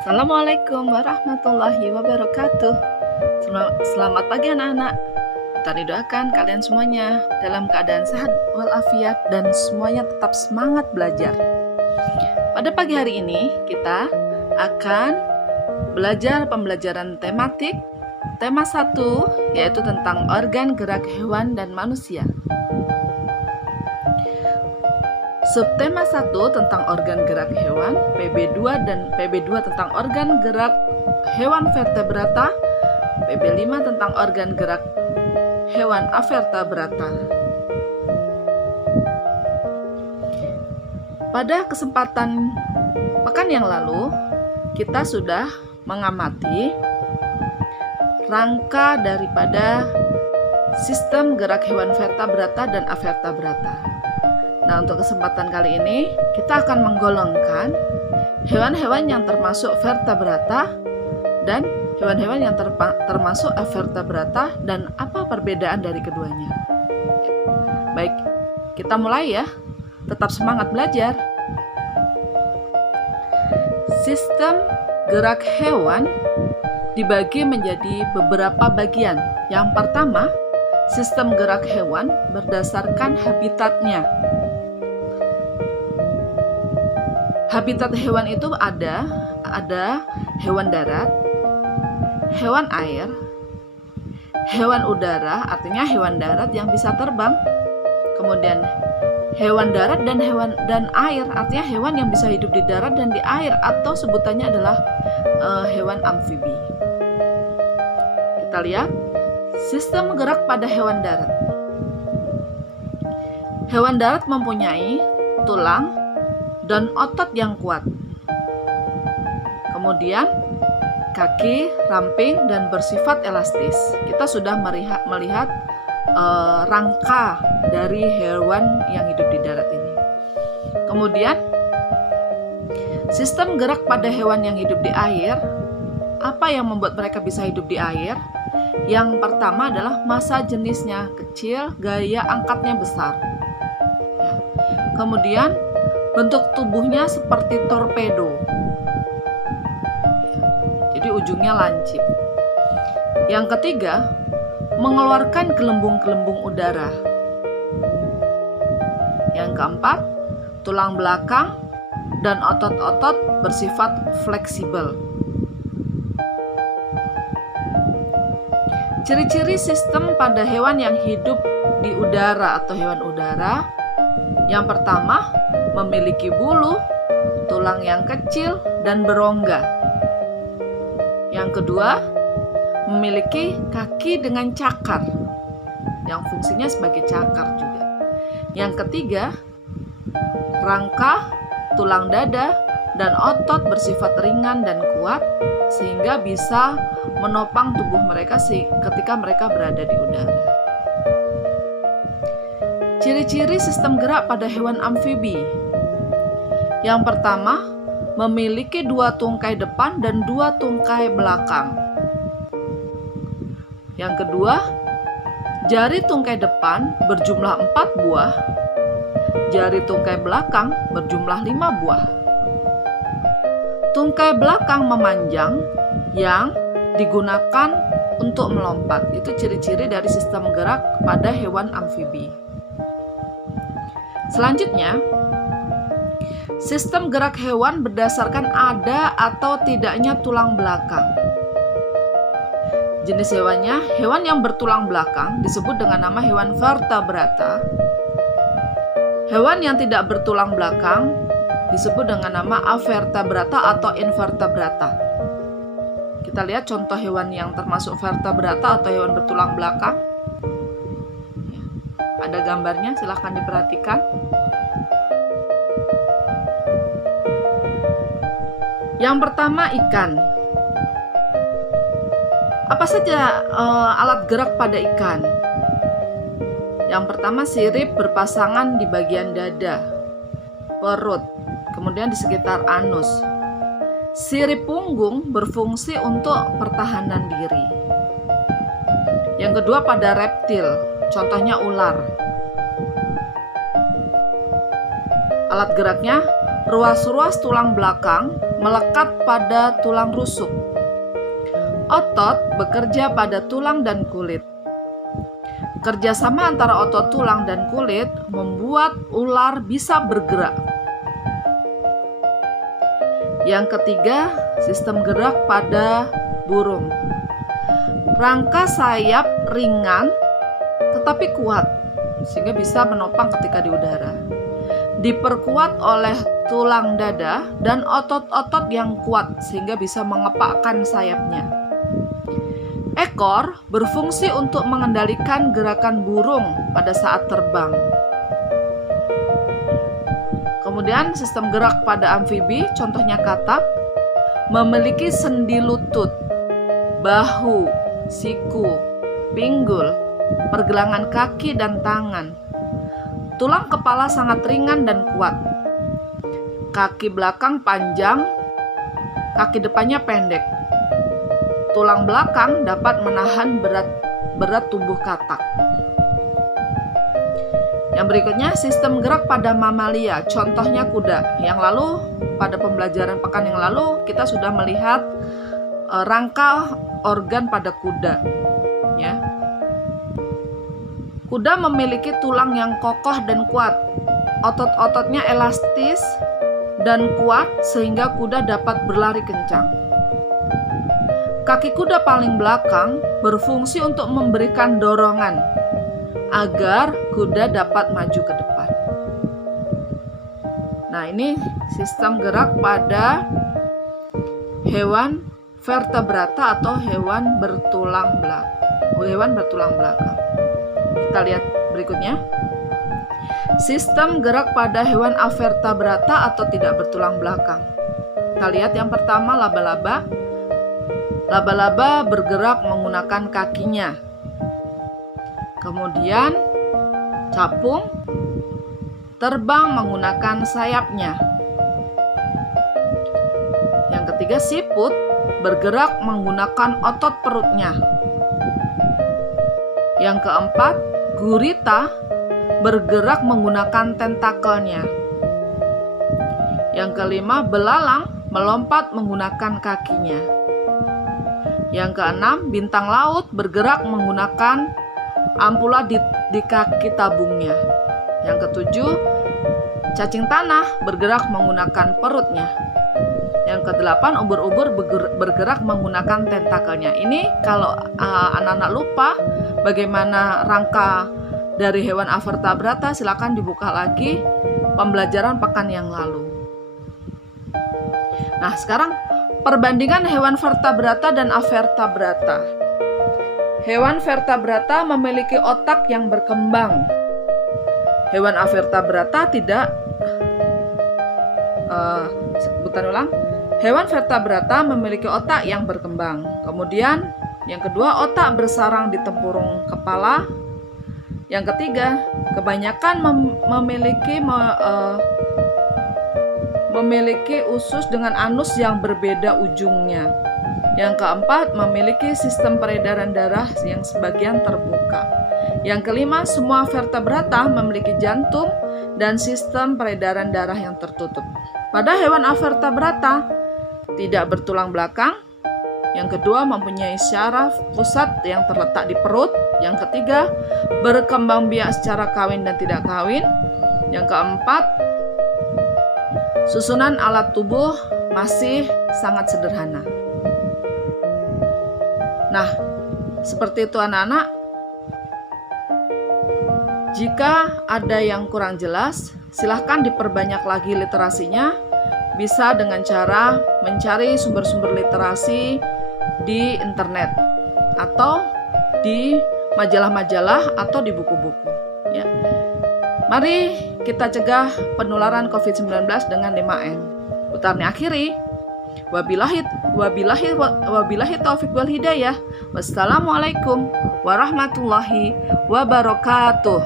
Assalamualaikum warahmatullahi wabarakatuh. Selamat pagi anak-anak. Kita didoakan kalian semuanya dalam keadaan sehat walafiat dan semuanya tetap semangat belajar. Pada pagi hari ini kita akan belajar pembelajaran tematik tema 1, yaitu tentang organ gerak hewan dan manusia. Subtema 1 tentang organ gerak hewan, PB2 dan PB2 tentang organ gerak hewan vertebrata, PB5 tentang organ gerak hewan avertebrata. Pada kesempatan pekan yang lalu, kita sudah mengamati rangka daripada sistem gerak hewan vertebrata dan avertebrata. Nah, untuk kesempatan kali ini kita akan menggolongkan hewan-hewan yang termasuk vertebrata dan hewan-hewan yang termasuk avertebrata dan apa perbedaan dari keduanya. Baik, kita mulai ya. Tetap semangat belajar. Sistem gerak hewan dibagi menjadi beberapa bagian. Yang pertama, sistem gerak hewan berdasarkan habitatnya. Habitat hewan itu ada hewan darat, hewan air, hewan udara, artinya hewan darat yang bisa terbang. Kemudian hewan darat dan air, artinya hewan yang bisa hidup di darat dan di air, atau sebutannya adalah hewan amfibi. Kita lihat sistem gerak pada hewan darat. Hewan darat mempunyai tulang dan otot yang kuat. Kemudian kaki ramping dan bersifat elastis. Kita sudah melihat rangka dari hewan yang hidup di darat ini. Kemudian sistem gerak pada hewan yang hidup di air. Apa yang membuat mereka bisa hidup di air? Yang pertama adalah massa jenisnya kecil, gaya angkatnya besar. Kemudian bentuk tubuhnya seperti torpedo, jadi ujungnya lancip. Yang ketiga, mengeluarkan gelembung-gelembung udara. Yang keempat, tulang belakang dan otot-otot bersifat fleksibel. Ciri-ciri sistem pada hewan yang hidup di udara atau hewan udara. Yang pertama, memiliki bulu, tulang yang kecil, dan berongga. Yang kedua, memiliki kaki dengan cakar, yang fungsinya sebagai cakar juga. Yang ketiga, rangka, tulang dada, dan otot bersifat ringan dan kuat, sehingga bisa menopang tubuh mereka ketika mereka berada di udara. Ciri-ciri sistem gerak pada hewan amfibi. Yang pertama, memiliki 2 tungkai depan dan 2 tungkai belakang. Yang kedua, jari tungkai depan berjumlah 4 buah, jari tungkai belakang berjumlah 5 buah. Tungkai belakang memanjang yang digunakan untuk melompat. Itu ciri-ciri dari sistem gerak pada hewan amfibi. Selanjutnya, sistem gerak hewan berdasarkan ada atau tidaknya tulang belakang. Jenis hewannya, hewan yang bertulang belakang disebut dengan nama hewan vertebrata. Hewan yang tidak bertulang belakang disebut dengan nama avertebrata atau invertebrata. Kita lihat contoh hewan yang termasuk vertebrata atau hewan bertulang belakang. Ada gambarnya, silahkan diperhatikan. Yang pertama, ikan. Apa saja alat gerak pada ikan? Yang pertama, sirip berpasangan di bagian dada, perut, kemudian di sekitar anus. Sirip punggung berfungsi untuk pertahanan diri. Yang kedua, pada reptil, contohnya ular. Alat geraknya ruas-ruas tulang belakang melekat pada tulang rusuk. Otot bekerja pada tulang dan kulit. Kerjasama antara otot tulang dan kulit membuat ular bisa bergerak. Yang ketiga, sistem gerak pada burung. Rangka sayap ringan tetapi kuat sehingga bisa menopang ketika di udara. Diperkuat oleh tulang dada dan otot-otot yang kuat sehingga bisa mengepakkan sayapnya. Ekor berfungsi untuk mengendalikan gerakan burung pada saat terbang. Kemudian sistem gerak pada amfibi, contohnya katak, memiliki sendi lutut, bahu, siku, pinggul, pergelangan kaki dan tangan. Tulang kepala sangat ringan dan kuat. Kaki belakang panjang, kaki depannya pendek. Tulang belakang dapat menahan berat tubuh katak. Yang berikutnya, sistem gerak pada mamalia, contohnya kuda. Yang lalu, pada pembelajaran pekan yang lalu, kita sudah melihat rangka organ pada kuda. Ya. Kuda memiliki tulang yang kokoh dan kuat. Otot-ototnya elastis dan kuat sehingga kuda dapat berlari kencang. Kaki kuda paling belakang berfungsi untuk memberikan dorongan agar kuda dapat maju ke depan. Nah, ini sistem gerak pada hewan vertebrata atau hewan bertulang belakang. Kita lihat berikutnya. Sistem gerak pada hewan avertebrata atau tidak bertulang belakang. Kita lihat yang pertama, laba-laba. Laba-laba bergerak menggunakan kakinya. Kemudian capung terbang menggunakan sayapnya. Yang ketiga, siput bergerak menggunakan otot perutnya. Yang keempat, gurita bergerak menggunakan tentakelnya. Yang kelima, belalang melompat menggunakan kakinya. Yang keenam, bintang laut bergerak menggunakan ampula di kaki tabungnya. Yang ketujuh, cacing tanah bergerak menggunakan perutnya. Yang kedelapan, ubur-ubur bergerak menggunakan tentakelnya. Ini kalau anak-anak lupa bagaimana rangka dari hewan avertebrata, silakan dibuka lagi pembelajaran pekan yang lalu. Nah, sekarang perbandingan hewan vertebrata dan avertebrata. Hewan vertebrata memiliki otak yang berkembang. Hewan avertebrata tidak. Hewan vertebrata memiliki otak yang berkembang. Kemudian yang kedua, otak bersarang di tempurung kepala. Yang ketiga, kebanyakan memiliki usus dengan anus yang berbeda ujungnya. Yang keempat, memiliki sistem peredaran darah yang sebagian terbuka. Yang kelima, semua vertebrata memiliki jantung dan sistem peredaran darah yang tertutup. Pada hewan avertebrata tidak bertulang belakang. Yang kedua, mempunyai syaraf pusat yang terletak di perut. Yang ketiga, berkembang biak secara kawin dan tidak kawin. Yang keempat, susunan alat tubuh masih sangat sederhana. Nah, seperti itu anak-anak. Jika ada yang kurang jelas, silahkan diperbanyak lagi literasinya. Bisa dengan cara mencari sumber-sumber literasi di internet atau di majalah-majalah atau di buku-buku. Ya. Mari kita cegah penularan COVID-19 dengan 5M. Utarni akhiri. Wabillahi taufiq wal hidayah. Wassalamualaikum warahmatullahi wabarakatuh.